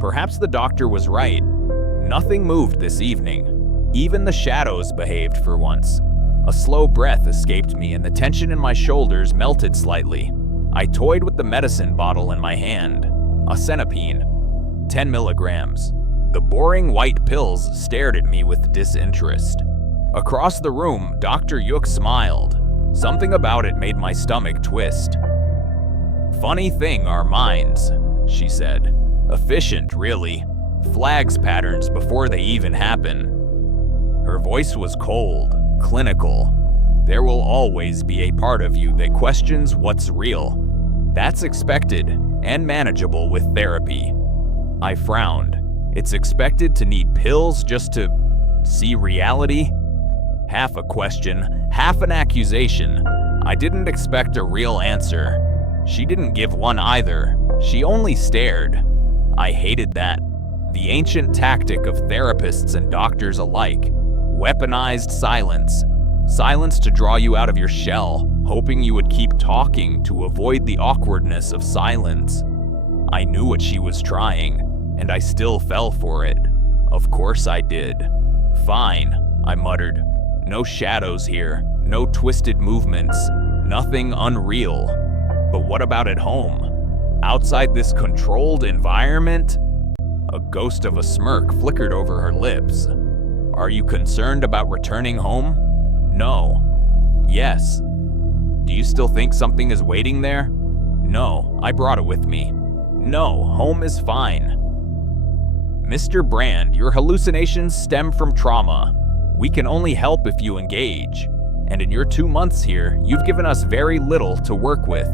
Perhaps the doctor was right. Nothing moved this evening. Even the shadows behaved for once. A slow breath escaped me and the tension in my shoulders melted slightly. I toyed with the medicine bottle in my hand. A centipede. 10 milligrams. The boring white pills stared at me with disinterest. Across the room, Dr. Yuk smiled. Something about it made my stomach twist. "Funny thing, our minds," she said. "Efficient, really. Flags patterns before they even happen." Her voice was cold, clinical. There will always be a part of you that questions what's real. That's expected and manageable with therapy. I frowned. It's expected to need pills just to see reality? Half a question, half an accusation. I didn't expect a real answer. She didn't give one either. She only stared. I hated that. The ancient tactic of therapists and doctors alike. Weaponized silence. Silence to draw you out of your shell, hoping you would keep talking to avoid the awkwardness of silence. I knew what she was trying, and I still fell for it. Of course I did. "Fine," I muttered. "No shadows here, no twisted movements, nothing unreal. But what about at home? Outside this controlled environment?" A ghost of a smirk flickered over her lips. "Are you concerned about returning home?" "No." "Yes." "Do you still think something is waiting there?" "No, I brought it with me." "No, home is fine." "Mr. Brand, your hallucinations stem from trauma. We can only help if you engage. And in your 2 months here, you've given us very little to work with."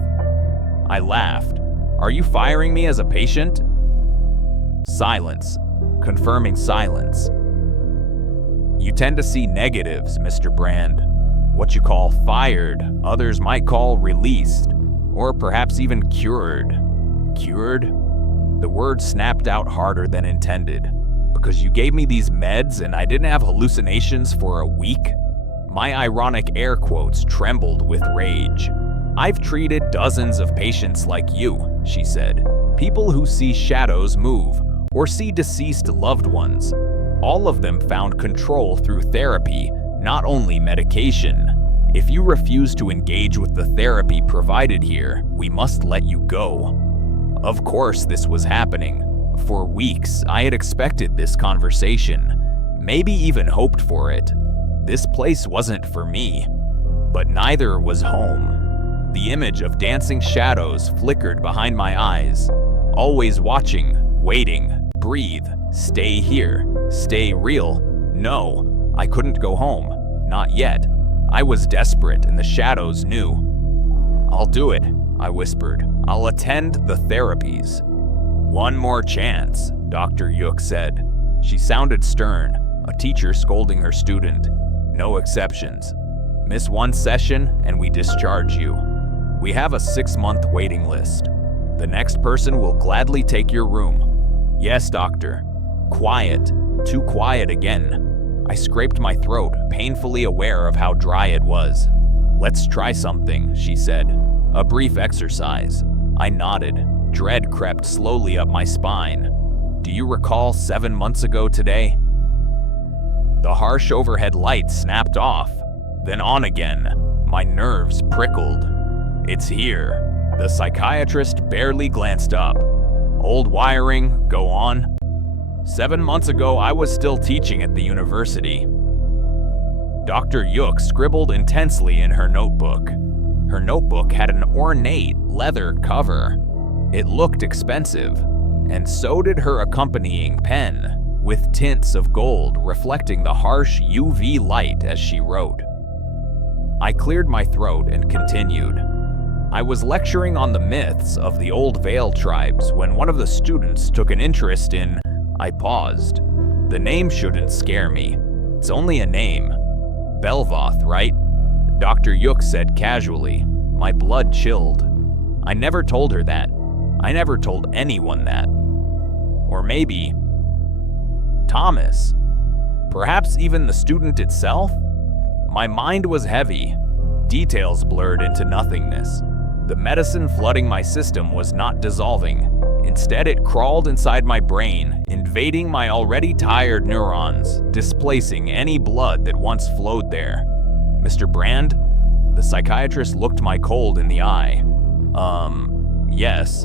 I laughed. "Are you firing me as a patient?" Silence. Confirming silence. "You tend to see negatives, Mr. Brand. What you call fired, others might call released, or perhaps even cured." "Cured?" The word snapped out harder than intended. "Because you gave me these meds and I didn't have hallucinations for a week?" My ironic air quotes trembled with rage. "I've treated dozens of patients like you," she said. "People who see shadows move, or see deceased loved ones. All of them found control through therapy, not only medication. If you refuse to engage with the therapy provided here, we must let you go." Of course this was happening. For weeks, I had expected this conversation, maybe even hoped for it. This place wasn't for me, but neither was home. The image of dancing shadows flickered behind my eyes, always watching, waiting, breathe, stay here, stay real. No, I couldn't go home, not yet. I was desperate and the shadows knew. "I'll do it," I whispered. "I'll attend the therapies." "One more chance," Dr. Yuk said. She sounded stern, a teacher scolding her student. "No exceptions. Miss one session and we discharge you. We have a 6-month waiting list. The next person will gladly take your room." "Yes, doctor." Quiet. Too quiet again. I scraped my throat, painfully aware of how dry it was. "Let's try something," she said. "A brief exercise." I nodded. Dread crept slowly up my spine. "Do you recall 7 months ago today?" The harsh overhead light snapped off, then on again. My nerves prickled. "It's here." The psychiatrist barely glanced up. "Old wiring, go on." 7 months ago, I was still teaching at the university. Dr. Yuk scribbled intensely in her notebook. Her notebook had an ornate leather cover. It looked expensive, and so did her accompanying pen, with tints of gold reflecting the harsh UV light as she wrote. I cleared my throat and continued. I was lecturing on the myths of the old Vale tribes when one of the students took an interest in... I paused. The name shouldn't scare me. It's only a name. Belvoth, right? Dr. Yuk said casually. My blood chilled. I never told her that. I never told anyone that. Or maybe... Thomas. Perhaps even the student itself? My mind was heavy. Details blurred into nothingness. The medicine flooding my system was not dissolving. Instead, it crawled inside my brain, invading my already tired neurons, displacing any blood that once flowed there. Mr. Brand? The psychiatrist looked my cold in the eye. Yes.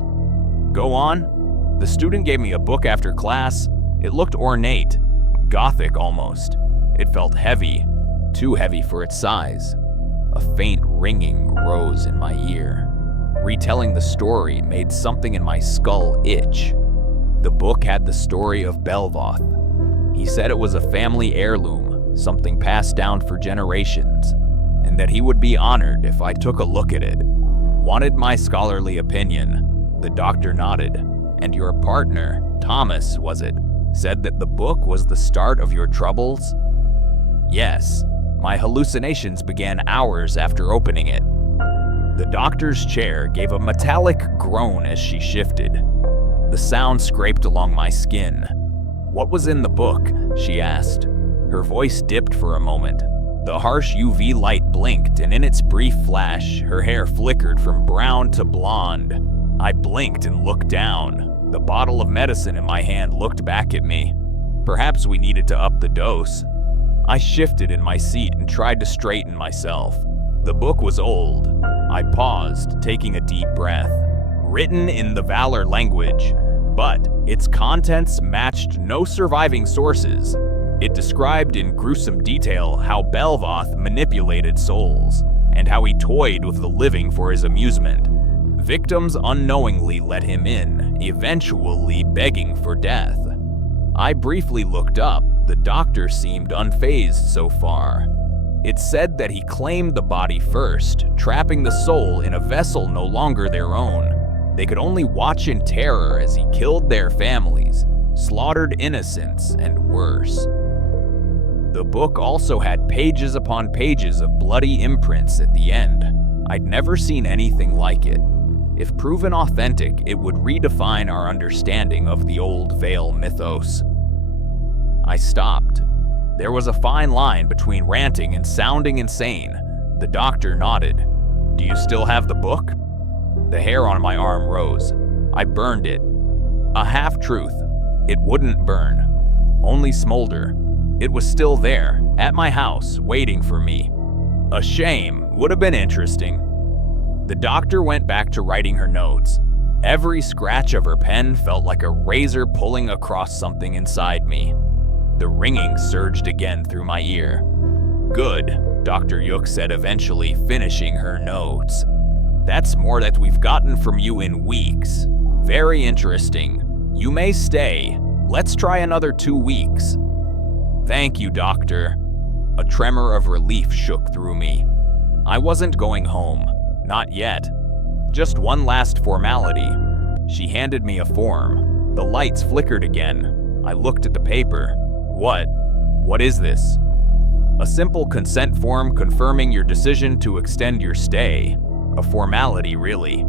Go on? The student gave me a book after class. It looked ornate, gothic almost. It felt heavy, too heavy for its size. A faint ringing rose in my ear. Retelling the story made something in my skull itch. The book had the story of Belvoth. He said it was a family heirloom, something passed down for generations, and that he would be honored if I took a look at it. Wanted my scholarly opinion. The doctor nodded. And your partner, Thomas, was it, said that the book was the start of your troubles? Yes. My hallucinations began hours after opening it. The doctor's chair gave a metallic groan as she shifted. The sound scraped along my skin. What was in the book? She asked. Her voice dipped for a moment. The harsh UV light blinked, and in its brief flash, her hair flickered from brown to blonde. I blinked and looked down. The bottle of medicine in my hand looked back at me. Perhaps we needed to up the dose. I shifted in my seat and tried to straighten myself. The book was old. I paused, taking a deep breath. Written in the Valor language, but its contents matched no surviving sources. It described in gruesome detail how Belvoth manipulated souls, and how he toyed with the living for his amusement. Victims unknowingly let him in, eventually begging for death. I briefly looked up. The doctor seemed unfazed so far. It said that he claimed the body first, trapping the soul in a vessel no longer their own. They could only watch in terror as he killed their families, slaughtered innocents, and worse. The book also had pages upon pages of bloody imprints at the end. I'd never seen anything like it. If proven authentic, it would redefine our understanding of the old Vale mythos. I stopped. There was a fine line between ranting and sounding insane. The doctor nodded. Do you still have the book? The hair on my arm rose. I burned it. A half-truth. It wouldn't burn, only smolder. It was still there, at my house, waiting for me. A shame. Would have been interesting. The doctor went back to writing her notes. Every scratch of her pen felt like a razor pulling across something inside me. The ringing surged again through my ear. Good, Dr. Yook said, eventually finishing her notes. That's more that we've gotten from you in weeks. Very interesting. You may stay. Let's try another 2 weeks. Thank you, doctor. A tremor of relief shook through me. I wasn't going home. Not yet. Just one last formality. She handed me a form. The lights flickered again. I looked at the paper. What is this? A simple consent form confirming your decision to extend your stay. A formality, really.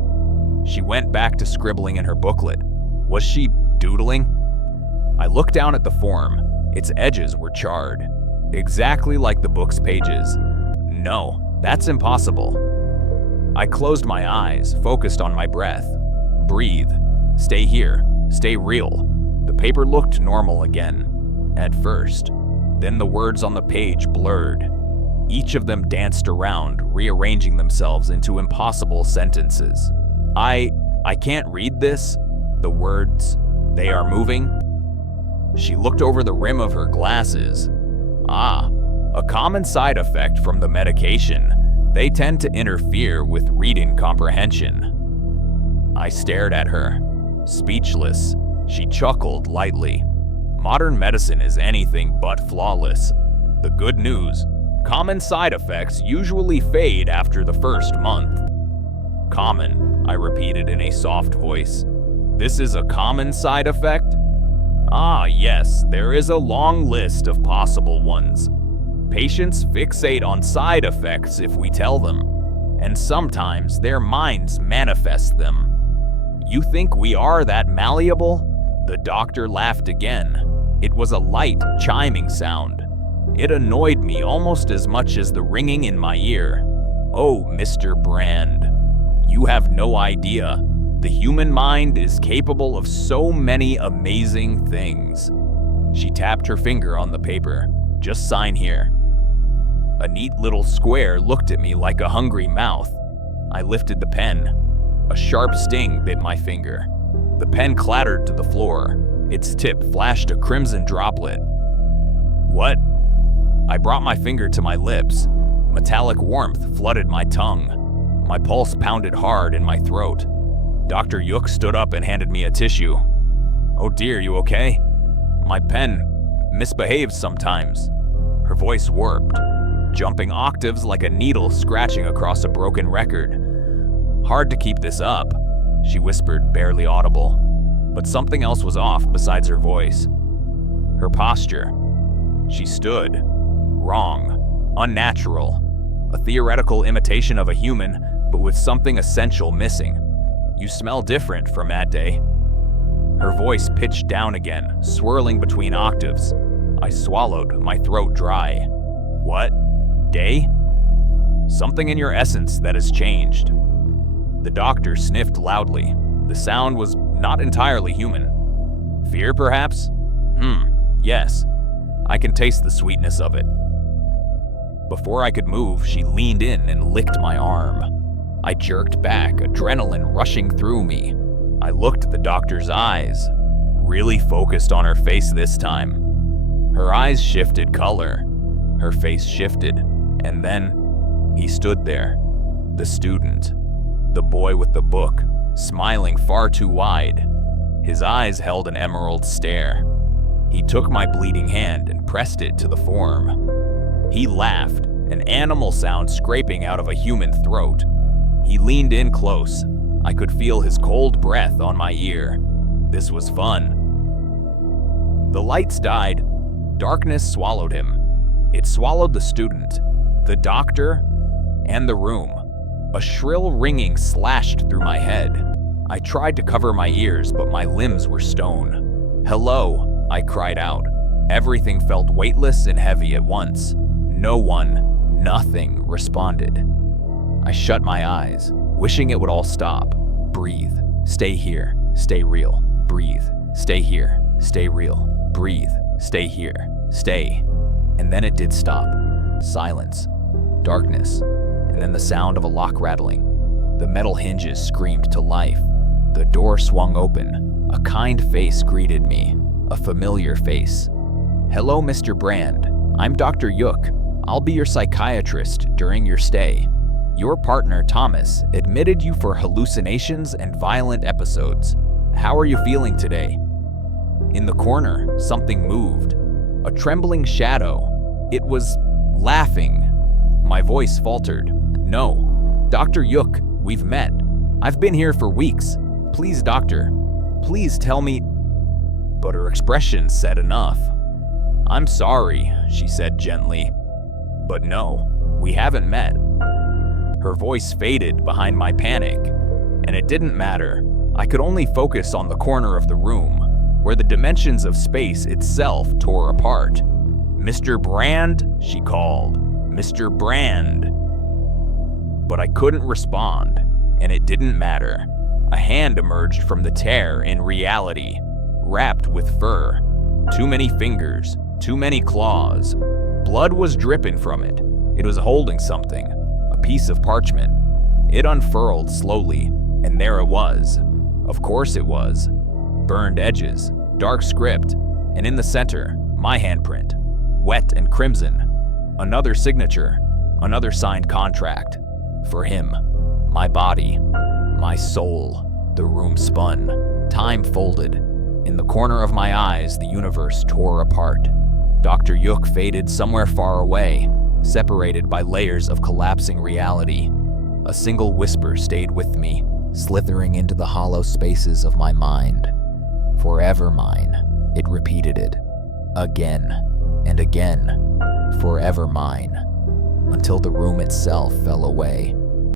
She went back to scribbling in her booklet. Was she doodling? I looked down at the form. Its edges were charred, exactly like the book's pages. No, that's impossible. I closed my eyes, focused on my breath. Breathe. Stay here. Stay real. The paper looked normal again. At first. Then the words on the page blurred. Each of them danced around, rearranging themselves into impossible sentences. I can't read this. The words, they are moving. She looked over the rim of her glasses. A common side effect from the medication. They tend to interfere with reading comprehension. I stared at her, speechless. She chuckled lightly. Modern medicine is anything but flawless. The good news, common side effects usually fade after the first month. Common, I repeated in a soft voice. This is a common side effect? Yes, there is a long list of possible ones. Patients fixate on side effects if we tell them, and sometimes their minds manifest them. You think we are that malleable? The doctor laughed again. It was a light, chiming sound. It annoyed me almost as much as the ringing in my ear. Oh, Mr. Brand, you have no idea. The human mind is capable of so many amazing things. She tapped her finger on the paper. Just sign here. A neat little square looked at me like a hungry mouth. I lifted the pen. A sharp sting bit my finger. The pen clattered to the floor. Its tip flashed a crimson droplet. What? I brought my finger to my lips. Metallic warmth flooded my tongue. My pulse pounded hard in my throat. Dr. Yuk stood up and handed me a tissue. Oh dear, you okay? My pen misbehaves sometimes. Her voice warped, jumping octaves like a needle scratching across a broken record. Hard to keep this up, she whispered, barely audible. But something else was off besides her voice. Her posture. She stood. Wrong. Unnatural. A theoretical imitation of a human, but with something essential missing. You smell different from that day. Her voice pitched down again, swirling between octaves. I swallowed, my throat dry. What? Day? Something in your essence that has changed. The doctor sniffed loudly. The sound was not entirely human. Fear, perhaps? Yes. I can taste the sweetness of it. Before I could move, she leaned in and licked my arm. I jerked back, adrenaline rushing through me. I looked at the doctor's eyes, really focused on her face this time. Her eyes shifted color. Her face shifted, and then he stood there. The student, the boy with the book, smiling far too wide. His eyes held an emerald stare. He took my bleeding hand and pressed it to the form. He laughed, an animal sound scraping out of a human throat. He leaned in close. I could feel his cold breath on my ear. This was fun. The lights died. Darkness swallowed him. It swallowed the student, the doctor, and the room. A shrill ringing slashed through my head. I tried to cover my ears, but my limbs were stone. Hello, I cried out. Everything felt weightless and heavy at once. No one, nothing responded. I shut my eyes, wishing it would all stop. Breathe. Stay here. Stay real. Breathe. Stay here. Stay real. Breathe. Stay here. Stay. And then it did stop. Silence. Darkness. And then the sound of a lock rattling. The metal hinges screamed to life. The door swung open. A kind face greeted me. A familiar face. Hello, Mr. Brand. I'm Dr. Yuk. I'll be your psychiatrist during your stay. Your partner, Thomas, admitted you for hallucinations and violent episodes. How are you feeling today? In the corner, something moved. A trembling shadow. It was laughing. My voice faltered. No. Dr. Yuk, we've met. I've been here for weeks. Please, doctor. Please tell me. But her expression said enough. I'm sorry, she said gently. But no, we haven't met. Her voice faded behind my panic, and it didn't matter. I could only focus on the corner of the room, where the dimensions of space itself tore apart. Mr. Brand, she called. Mr. Brand. But I couldn't respond, and it didn't matter. A hand emerged from the tear in reality, wrapped with fur. Too many fingers, too many claws. Blood was dripping from it. It was holding something. A piece of parchment. It unfurled slowly, and there it was. Of course it was. Burned edges, dark script, and in the center, my handprint. Wet and crimson. Another signature, another signed contract. For him, my body, my soul. The room spun. Time folded. In the corner of my eyes, the universe tore apart. Dr. Yuk faded somewhere far away, separated by layers of collapsing reality. A single whisper stayed with me, slithering into the hollow spaces of my mind. Forever mine, it repeated it. Again and again. Forever mine. Until the room itself fell away.